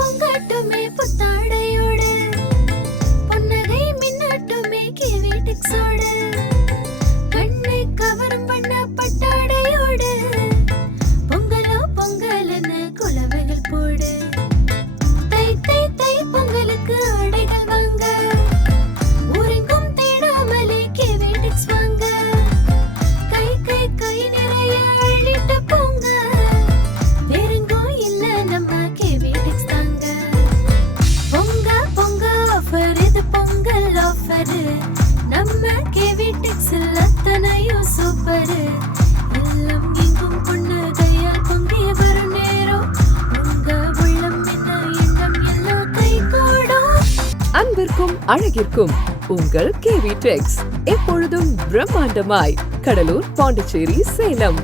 பொங்கட்டுமே புத்தாடையோடு, பொன்னகை மின்னட்டுமே கேவிடெக்ஸோடு, கண்ணை கவரும் வண்ண பட்டாடையோடு, பொங்கலோ பொங்கல்னு குலவைகள் போடு. தை தை தை பொங்கலுக்கு ஆடைகள் வாங்க, ஊரெங்கும் தேடாமலே கேவிடெக்ஸ் வாங்க. கை கை கை நிறைய அள்ளிட்டு போங்க, வேறெங்கோ இல்ல நம்ம கேவிடெக்ஸ் தாங்க. பொங்க பொங்க ஆஃபர், இது பொங்கல் ஆஃபர், நம்ம கேவிடெக்ஸில் அத்தனையும் சூப்பர். எல்லாம் எங்கும் புன்னகையால் பொங்கி வரும் நேரம், உங்க உள்ளம் என்ன எண்ணம் எல்லாம் கை கூடும். அன்பிற்கும் அழகிற்கும் உங்கள் கேவிடெக்ஸ், எப்பொழுதும் பிரம்மாண்டமாய் கடலூர், பாண்டிச்சேரி, சேலம்.